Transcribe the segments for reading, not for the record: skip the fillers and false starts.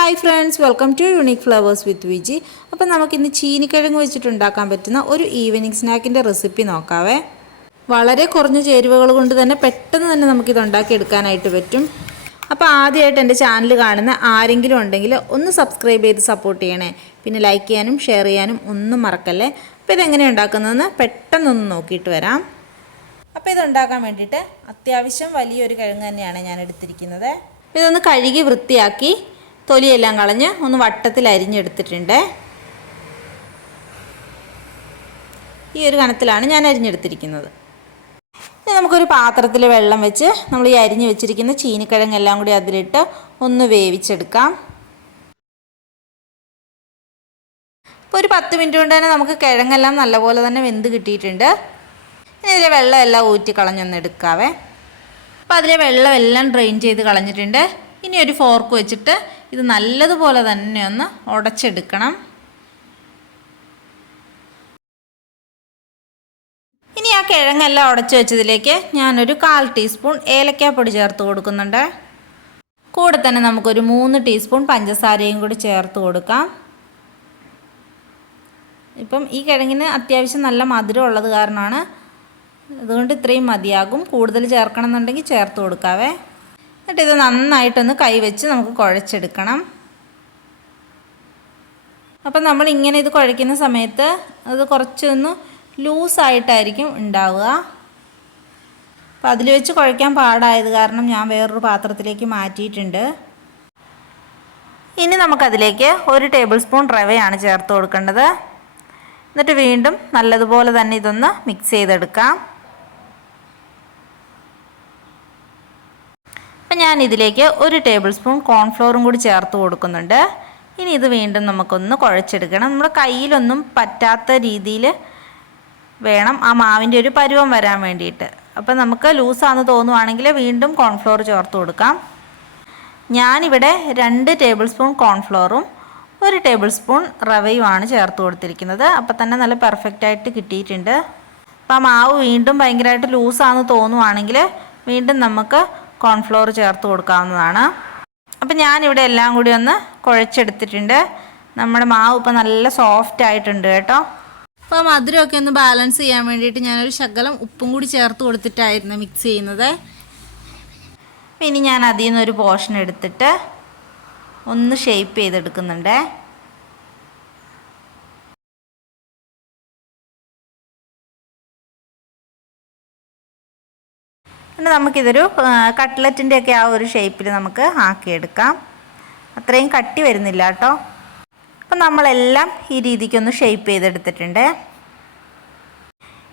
Hi friends, welcome to unique flowers with Viji. അപ്പോൾ നമുക്കിന്ന് ചീനിക്കിഴങ്ങ് വെച്ചിട്ടുണ്ടാക്കാൻ പറ്റുന്ന ഒരു ഈവനിങ് സ്നാക്കിൻ്റെ റെസിപ്പി നോക്കാവേ. വളരെ കുറഞ്ഞ ചേരുവകൾ കൊണ്ട് തന്നെ പെട്ടെന്ന് തന്നെ നമുക്കിത് ഉണ്ടാക്കിയെടുക്കാനായിട്ട് പറ്റും. അപ്പോൾ ആദ്യമായിട്ട് എൻ്റെ ചാനൽ കാണുന്ന ആരെങ്കിലും ഉണ്ടെങ്കിൽ ഒന്ന് സബ്സ്ക്രൈബ് ചെയ്ത് സപ്പോർട്ട് ചെയ്യണേ. പിന്നെ ലൈക്ക് ചെയ്യാനും ഷെയർ ചെയ്യാനും ഒന്നും മറക്കല്ലേ. അപ്പോൾ ഇതെങ്ങനെയാണ് ഉണ്ടാക്കുന്നതെന്ന് പെട്ടെന്നൊന്ന് നോക്കിയിട്ട് വരാം. അപ്പോൾ ഇതുണ്ടാക്കാൻ വേണ്ടിയിട്ട് അത്യാവശ്യം വലിയൊരു കിഴങ്ങ് തന്നെയാണ് ഞാൻ എടുത്തിരിക്കുന്നത്. ഇതൊന്ന് കഴുകി വൃത്തിയാക്കി തൊലിയെല്ലാം കളഞ്ഞ് ഒന്ന് വട്ടത്തിൽ അരിഞ്ഞെടുത്തിട്ടുണ്ട്. ഈ ഒരു കനത്തിലാണ് ഞാൻ അരിഞ്ഞെടുത്തിരിക്കുന്നത്. ഇനി നമുക്കൊരു പാത്രത്തിൽ വെള്ളം വെച്ച് നമ്മൾ ഈ അരിഞ്ഞ് വെച്ചിരിക്കുന്ന ചീനിക്കിഴങ്ങെല്ലാം കൂടി അതിലിട്ട് ഒന്ന് വേവിച്ചെടുക്കാം. ഇപ്പോൾ ഒരു 10 മിനിറ്റ് കൊണ്ട് തന്നെ നമുക്ക് കിഴങ്ങെല്ലാം നല്ലപോലെ തന്നെ വെന്ത് കിട്ടിയിട്ടുണ്ട്. ഇനി ഇതിലെ വെള്ളമെല്ലാം ഊറ്റി കളഞ്ഞൊന്ന് എടുക്കാവേ. അപ്പോൾ അതിലെ വെള്ളമെല്ലാം ഡ്രെയിൻ ചെയ്ത് കളഞ്ഞിട്ടുണ്ട്. ഇനി ഒരു ഫോർക്ക് വെച്ചിട്ട് ഇത് നല്ലതുപോലെ തന്നെ ഒന്ന് ഉടച്ചെടുക്കണം. ഇനി ആ കിഴങ്ങെല്ലാം ഉടച്ച് വെച്ചതിലേക്ക് ഞാനൊരു 1/4 ടീസ്പൂൺ ഏലക്കാപ്പൊടി ചേർത്ത് കൊടുക്കുന്നുണ്ട്. കൂടെ തന്നെ നമുക്കൊരു 3 ടീസ്പൂൺ പഞ്ചസാരയും കൂടി ചേർത്ത് കൊടുക്കാം. ഇപ്പം ഈ കിഴങ്ങിന് അത്യാവശ്യം നല്ല മധുരം ഉള്ളത് കാരണമാണ്, അതുകൊണ്ട് ഇത്രയും മതിയാകും. കൂടുതൽ ചേർക്കണം എന്നുണ്ടെങ്കിൽ ചേർത്ത് കൊടുക്കാവേ. എന്നിട്ട് ഇത് നന്നായിട്ടൊന്ന് കൈവച്ച് നമുക്ക് കുഴച്ചെടുക്കണം. അപ്പം നമ്മളിങ്ങനെ ഇത് കുഴയ്ക്കുന്ന സമയത്ത് അത് കുറച്ചൊന്ന് ലൂസായിട്ടായിരിക്കും ഉണ്ടാവുക. അപ്പം അതിൽ വെച്ച് കുഴയ്ക്കാൻ പാടായത് കാരണം ഞാൻ വേറൊരു പാത്രത്തിലേക്ക് മാറ്റിയിട്ടുണ്ട്. ഇനി നമുക്കതിലേക്ക് 1 ടേബിൾ സ്പൂൺ റവയാണ് ചേർത്ത് കൊടുക്കേണ്ടത്. എന്നിട്ട് വീണ്ടും നല്ലതുപോലെ തന്നെ ഇതൊന്ന് മിക്സ് ചെയ്തെടുക്കാം. അപ്പം ഞാൻ ഇതിലേക്ക് 1 ടേബിൾ സ്പൂൺ കോൺഫ്ലോറും കൂടി ചേർത്ത് കൊടുക്കുന്നുണ്ട്. ഇനി ഇത് വീണ്ടും നമുക്കൊന്ന് കുഴച്ചെടുക്കണം. നമ്മുടെ കയ്യിലൊന്നും പറ്റാത്ത രീതിയിൽ വേണം ആ മാവിൻ്റെ ഒരു പരുവം വരാൻ വേണ്ടിയിട്ട്. അപ്പം നമുക്ക് ലൂസാണെന്ന് തോന്നുവാണെങ്കിൽ വീണ്ടും കോൺഫ്ലോർ ചേർത്ത് കൊടുക്കാം. ഞാനിവിടെ 2 ടേബിൾ സ്പൂൺ കോൺഫ്ലോറും 1 ടേബിൾ സ്പൂൺ റവയുമാണ് ചേർത്ത് കൊടുത്തിരിക്കുന്നത്. അപ്പം തന്നെ നല്ല പെർഫെക്റ്റായിട്ട് കിട്ടിയിട്ടുണ്ട്. അപ്പം ആ മാവ് വീണ്ടും ഭയങ്കരമായിട്ട് ലൂസാണെന്ന് തോന്നുവാണെങ്കിൽ വീണ്ടും നമുക്ക് കോൺഫ്ലോർ ചേർത്ത് കൊടുക്കാവുന്നതാണ്. അപ്പം ഞാനിവിടെ എല്ലാം കൂടി ഒന്ന് കുഴച്ചെടുത്തിട്ടുണ്ട്. നമ്മുടെ മാവ് ഇപ്പം നല്ല സോഫ്റ്റ് ആയിട്ടുണ്ട് കേട്ടോ. അപ്പോൾ മധുരമൊക്കെ ഒന്ന് ബാലൻസ് ചെയ്യാൻ വേണ്ടിയിട്ട് ഞാനൊരു ശകലം ഉപ്പും കൂടി ചേർത്ത് കൊടുത്തിട്ടായിരുന്നു മിക്സ് ചെയ്യുന്നത്. ഇനി ഞാൻ അതിൽ നിന്നൊരു പോർഷൻ എടുത്തിട്ട് ഒന്ന് ഷേപ്പ് ചെയ്തെടുക്കുന്നുണ്ട്. പിന്നെ നമുക്കിതൊരു കട്ട്ലറ്റിൻ്റെയൊക്കെ ആ ഒരു ഷേപ്പിൽ നമുക്ക് ആക്കിയെടുക്കാം. അത്രയും കട്ടി വരുന്നില്ല കേട്ടോ. അപ്പം നമ്മളെല്ലാം ഈ രീതിക്കൊന്ന് ഷേപ്പ് ചെയ്തെടുത്തിട്ടുണ്ട്.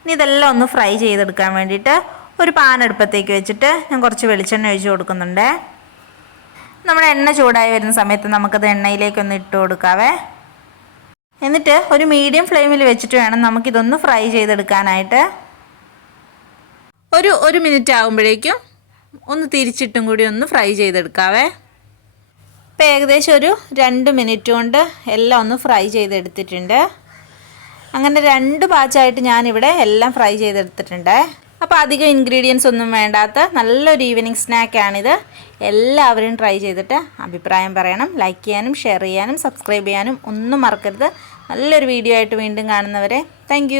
ഇനി ഇതെല്ലാം ഒന്ന് ഫ്രൈ ചെയ്തെടുക്കാൻ വേണ്ടിയിട്ട് ഒരു പാൻ അടുപ്പത്തേക്ക് വെച്ചിട്ട് ഞാൻ കുറച്ച് വെളിച്ചെണ്ണ ഒഴിച്ച് കൊടുക്കുന്നുണ്ട്. നമ്മുടെ എണ്ണ ചൂടായി വരുന്ന സമയത്ത് നമുക്കത് എണ്ണയിലേക്കൊന്ന് ഇട്ട് കൊടുക്കാവേ. എന്നിട്ട് ഒരു മീഡിയം ഫ്ലെയിമിൽ വെച്ചിട്ട് വേണം നമുക്കിതൊന്ന് ഫ്രൈ ചെയ്തെടുക്കാനായിട്ട്. ഒരു മിനിറ്റ് ആകുമ്പോഴേക്കും ഒന്ന് തിരിച്ചിട്ടും കൂടി ഒന്ന് ഫ്രൈ ചെയ്തെടുക്കാവേ. ഇപ്പം ഏകദേശം ഒരു 2 മിനിറ്റ് കൊണ്ട് എല്ലാം ഒന്ന് ഫ്രൈ ചെയ്തെടുത്തിട്ടുണ്ട്. അങ്ങനെ 2 ബാച്ചായിട്ട് ഞാനിവിടെ എല്ലാം ഫ്രൈ ചെയ്തെടുത്തിട്ടുണ്ട്. അപ്പോൾ അധികം ഇൻഗ്രീഡിയൻസ് ഒന്നും വേണ്ടാത്ത നല്ലൊരു ഈവനിങ് സ്നാക്കാണിത്. എല്ലാവരും ട്രൈ ചെയ്തിട്ട് അഭിപ്രായം പറയണം. ലൈക്ക് ചെയ്യാനും ഷെയർ ചെയ്യാനും സബ്സ്ക്രൈബ് ചെയ്യാനും ഒന്നും മറക്കരുത്. നല്ലൊരു വീഡിയോ ആയിട്ട് വീണ്ടും കാണുന്നവരെ താങ്ക്